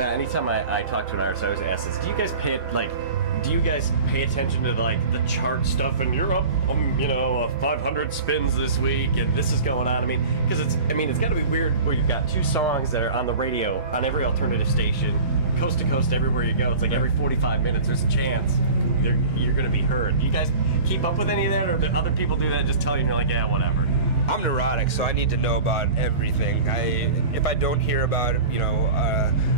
Yeah, anytime I talk to an artist, I always ask this: do you guys pay attention to like the chart stuff? And you're up, 500 spins this week, and this is going on. I mean, because it's got to be weird where you've got two songs that are on the radio on every alternative station, coast to coast, everywhere you go. It's like every 45 minutes, there's a chance you're going to be heard. Do you guys keep up with any of that, or do other people do that and just tell you and you're like, yeah, whatever? I'm neurotic, so I need to know about everything. If I don't hear about,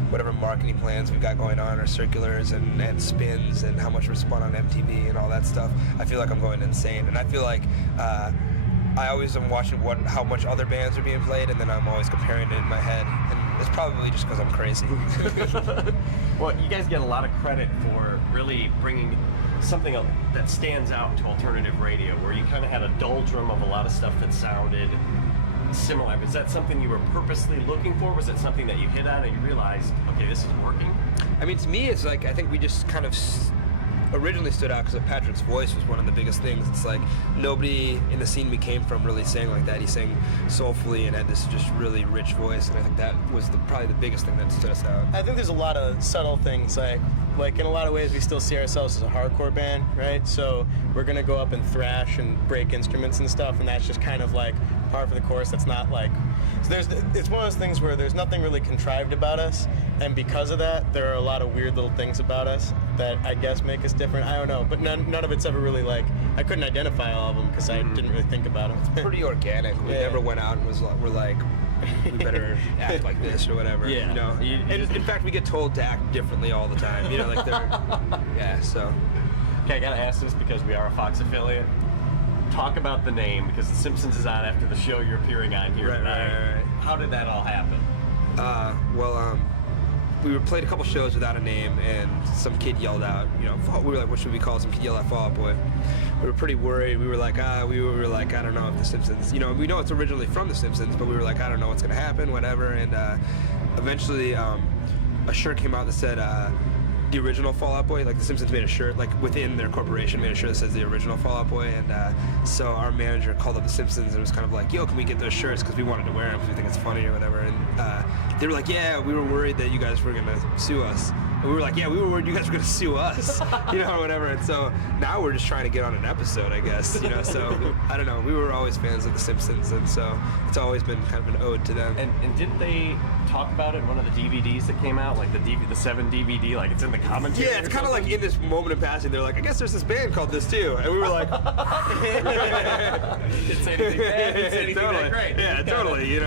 whatever marketing plans we've got going on, or circulars and spins and how much we're spun on MTV and all that stuff, I feel like I'm going insane. And I feel like I always am watching how much other bands are being played, and then I'm always comparing it in my head. And it's probably just because I'm crazy. Well, you guys get a lot of credit for really bringing something that stands out to alternative radio, where you kind of had a doldrum of a lot of stuff that sounded similar. Is that something you were purposely looking for? Was it something that you hit on and you realized, okay, this is working? I mean, to me, it's like, I think we just kind of originally stood out because of Patrick's voice was one of the biggest things. It's like nobody in the scene we came from really sang like that. He sang soulfully and had this just really rich voice, and I think that was probably the biggest thing that stood us out. I think there's a lot of subtle things, like in a lot of ways we still see ourselves as a hardcore band, right? So we're gonna go up and thrash and break instruments and stuff, and that's just kind of like par for the course. That's not like, so it's one of those things where there's nothing really contrived about us, and because of that, there are a lot of weird little things about us that I guess make us different. I don't know, but none of it's ever really like, I couldn't identify all of them because I didn't really think about them. It's pretty organic. We never went out and we're like, we better act like this or whatever. Yeah. And in fact, we get told to act differently all the time. Like they're, so. Okay, I gotta ask this because we are a Fox affiliate. Talk about the name, because The Simpsons is on after the show you're appearing on here tonight. Right. How did that all happen? We played a couple shows without a name, and some kid yelled out, we were like, what should we call it? Some kid yelled out, Fall Out Boy. We were pretty worried. We were like, I don't know if The Simpsons, we know it's originally from The Simpsons, but we were like, I don't know what's gonna happen, whatever. And eventually, a shirt came out that said, the original Fall Out Boy. Like The Simpsons made a shirt, like within their corporation, made a shirt that says the original Fall Out Boy. And so our manager called up The Simpsons and was kind of like, yo, can we get those shirts? Because we wanted to wear them because we think it's funny or whatever. And they were like, yeah, we were worried that you guys were going to sue us. And we were like, yeah, we were worried you guys were going to sue us, or whatever. And so now we're just trying to get on an episode, I guess, So I don't know. We were always fans of The Simpsons, and so it's always been kind of an ode to them. And didn't they talk about it in one of the DVDs that came out, like the 7 DVD, like it's in the commentary? Yeah, it's kind of like in this moment of passing, they're like, I guess there's this band called this too. And we were like, didn't say anything bad, didn't say anything totally. that great. Yeah, totally,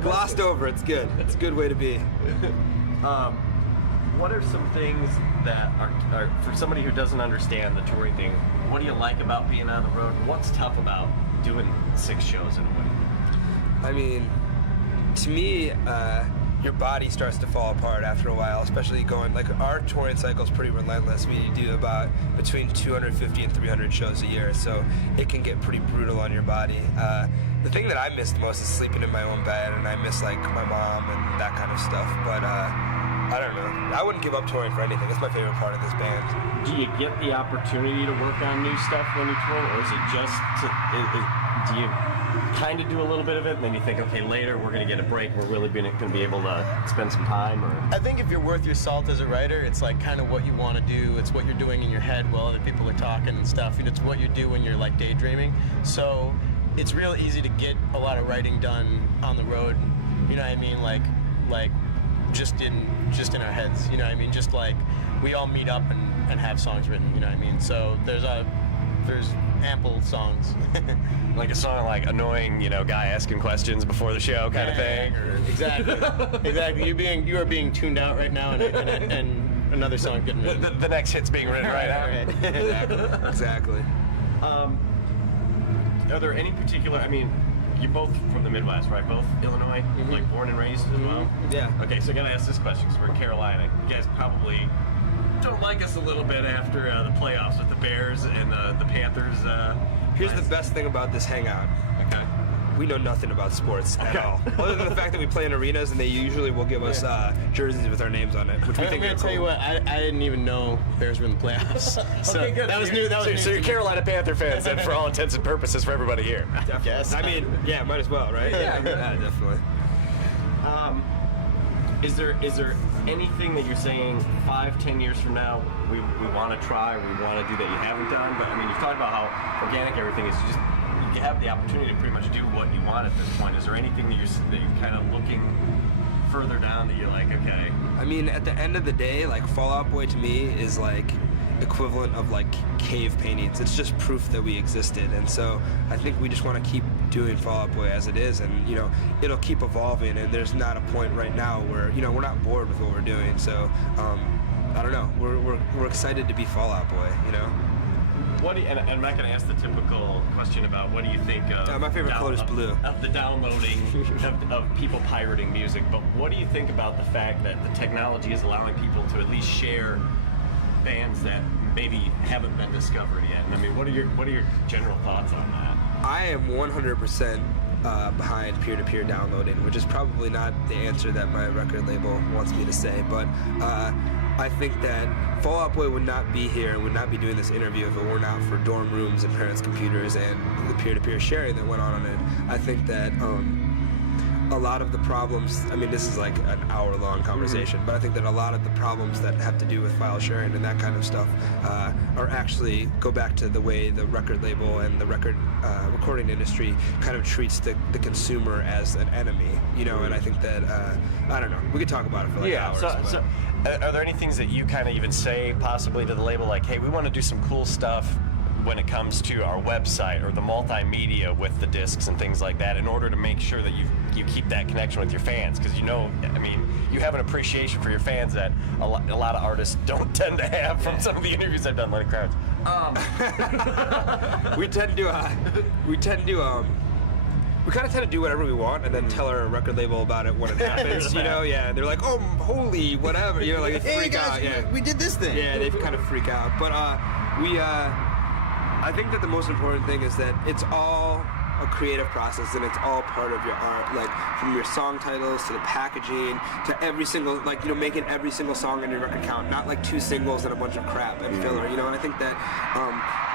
Glossed over, it's good. It's a good way to be. What are some things that are, for somebody who doesn't understand the touring thing, what do you like about being on the road? What's tough about doing 6 shows in a week? I mean, to me, your body starts to fall apart after a while, especially going, like, our touring cycle is pretty relentless. We do about between 250 and 300 shows a year, so it can get pretty brutal on your body. The thing that I miss the most is sleeping in my own bed, and I miss, like, my mom and that kind of stuff, but I don't know. I wouldn't give up touring for anything. It's my favorite part of this band. Do you get the opportunity to work on new stuff when you tour, or is it just do you kind of do a little bit of it and then you think, okay, later we're going to get a break, we're really going to be able to spend some time? Or I think if you're worth your salt as a writer, it's like kind of what you want to do. It's what you're doing in your head while other people are talking and stuff. And it's what you do when you're like daydreaming. So it's real easy to get a lot of writing done on the road. You know what I mean? Like just in our heads. You know what I mean? Just like we all meet up and have songs written. You know what I mean? So there's ample songs. Like a song like annoying, guy asking questions before the show kind of thing. Or exactly. You are being tuned out right now, and another song getting written. The next hit's being written right now. Right. Exactly. Are there any particular? I mean, you're both from the Midwest, right? Both Illinois, like born and raised as well. Yeah. Okay, so I gotta ask this question because we're in Carolina. You guys probably don't like us a little bit after the playoffs with the Bears and the Panthers. Here's the best thing about this hangout. Okay. We know nothing about sports at all, other than the fact that we play in arenas and they usually will give us jerseys with our names on it, which we think I'm gonna tell you what, I didn't even know Bears were in the playoffs. So okay, good. That was new. That was new. So you're Carolina Panther fans, then, for all intents and purposes, for everybody here. Definitely. Yes. I mean, might as well, right? Yeah, definitely. Is there anything that you're saying 5-10 years from now we want to try, we want to do that you haven't done? But I mean, you've talked about how organic everything is. Just you have the opportunity to pretty much do what you want at this point. Is there anything that you're kind of looking further down that you're like, okay? I mean, at the end of the day, like Fall Out Boy to me is like equivalent of like cave paintings. It's just proof that we existed, and so I think we just want to keep doing Fall Out Boy as it is, and you know, it'll keep evolving, and there's not a point right now where, you know, we're not bored with what we're doing. So I don't know, we're excited to be Fall Out Boy, you know. What do you, and I'm not going to ask the typical question about what do you think of my favorite color is blue. Of the downloading of people pirating music, but what do you think about the fact that the technology is allowing people to at least share bands that maybe haven't been discovered yet? And I mean, what are your general thoughts on that? I am 100% behind peer-to-peer downloading, which is probably not the answer that my record label wants me to say, but I think that Fall Out Boy would not be here, would not be doing this interview if it were not for dorm rooms and parents' computers and the peer-to-peer sharing that went on it. I think that a lot of the problems, I mean, this is like an hour-long conversation, but I think that a lot of the problems that have to do with file sharing and that kind of stuff are actually go back to the way the record label and the recording industry kind of treats the consumer as an enemy, you know. And I think that I don't know, we could talk about it for like hours. So are there any things that you kind of even say possibly to the label, like, hey, we want to do some cool stuff when it comes to our website or the multimedia with the discs and things like that, in order to make sure that you keep that connection with your fans? Because, you know, I mean, you have an appreciation for your fans that a lot of artists don't tend to have from some of the interviews I've done. Lenny Kravitz. We kind of tend to do whatever we want and then tell our record label about it when it happens, you know. Yeah, they're like, oh, holy whatever, you know, like they freak out. Yeah, we did this thing. Yeah, they kind of freak out. But I think that the most important thing is that it's all a creative process, and it's all part of your art, like from your song titles to the packaging to every single, like, you know, making every single song in your record count, not like 2 singles and a bunch of crap and filler, you know. And I think that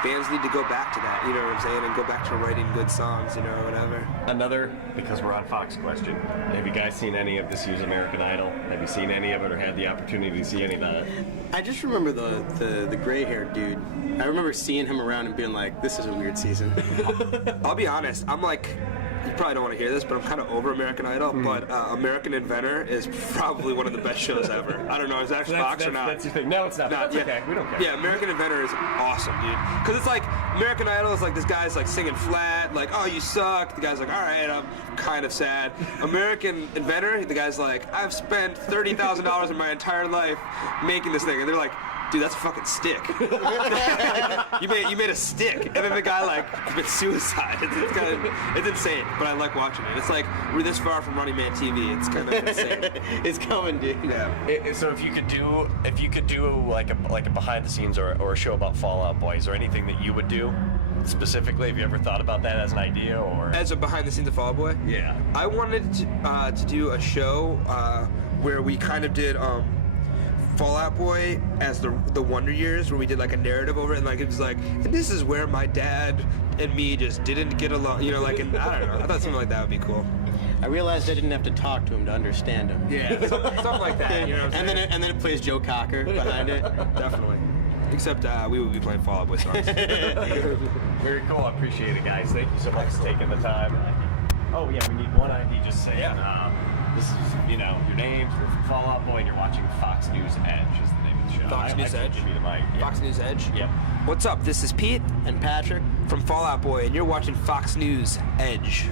bands need to go back to that, you know what I'm saying, and go back to writing good songs, you know, whatever. Another, because we're on Fox, question: have you guys seen any of this year's American Idol? Have you seen any of it or had the opportunity to see any of that? I just remember the gray-haired dude. I remember seeing him around and being like, this is a weird season. I'll be honest, I'm like, you probably don't want to hear this, but I'm kind of over American Idol, but American Inventor is probably one of the best shows ever. I don't know, is that Fox or not? That's your thing. No, it's not. That's okay. We don't care. Yeah, American Inventor is awesome, dude. Because it's like, American Idol is like, this guy's like singing flat, like, oh, you suck. The guy's like, all right, I'm kind of sad. American Inventor, the guy's like, I've spent $30,000 in my entire life making this thing. And they're like, dude, that's a fucking stick. you made a stick, and then the guy like commits suicide. It's insane, but I like watching it. It's like we're this far from Running Man TV. It's kind of insane. It's coming, dude. Yeah. So if you could do like a behind the scenes or a show about Fall Out Boy, is there anything that you would do specifically? Have you ever thought about that as an idea, or as a behind the scenes of Fall Out Boy? Yeah. I wanted to do a show where we kind of did. Fall Out Boy as the Wonder Years, where we did like a narrative over it, and like it was like, and this is where my dad and me just didn't get along, you know, like, and I don't know, I thought something like that would be cool. I realized I didn't have to talk to him to understand him. Yeah, something like that, you know what I'm saying? And then it plays Joe Cocker behind it. Definitely. Except we would be playing Fall Out Boy songs. Very cool. I appreciate it, guys. Thank you so much for taking the time. Oh yeah, we need one ID just saying. This is, you know, your names, you're from Fall Out Boy, and you're watching Fox News Edge is the name of the show. Fox News Edge? Give you the mic. Yeah. Fox News Edge? Yep. What's up? This is Pete and Patrick from Fall Out Boy, and you're watching Fox News Edge.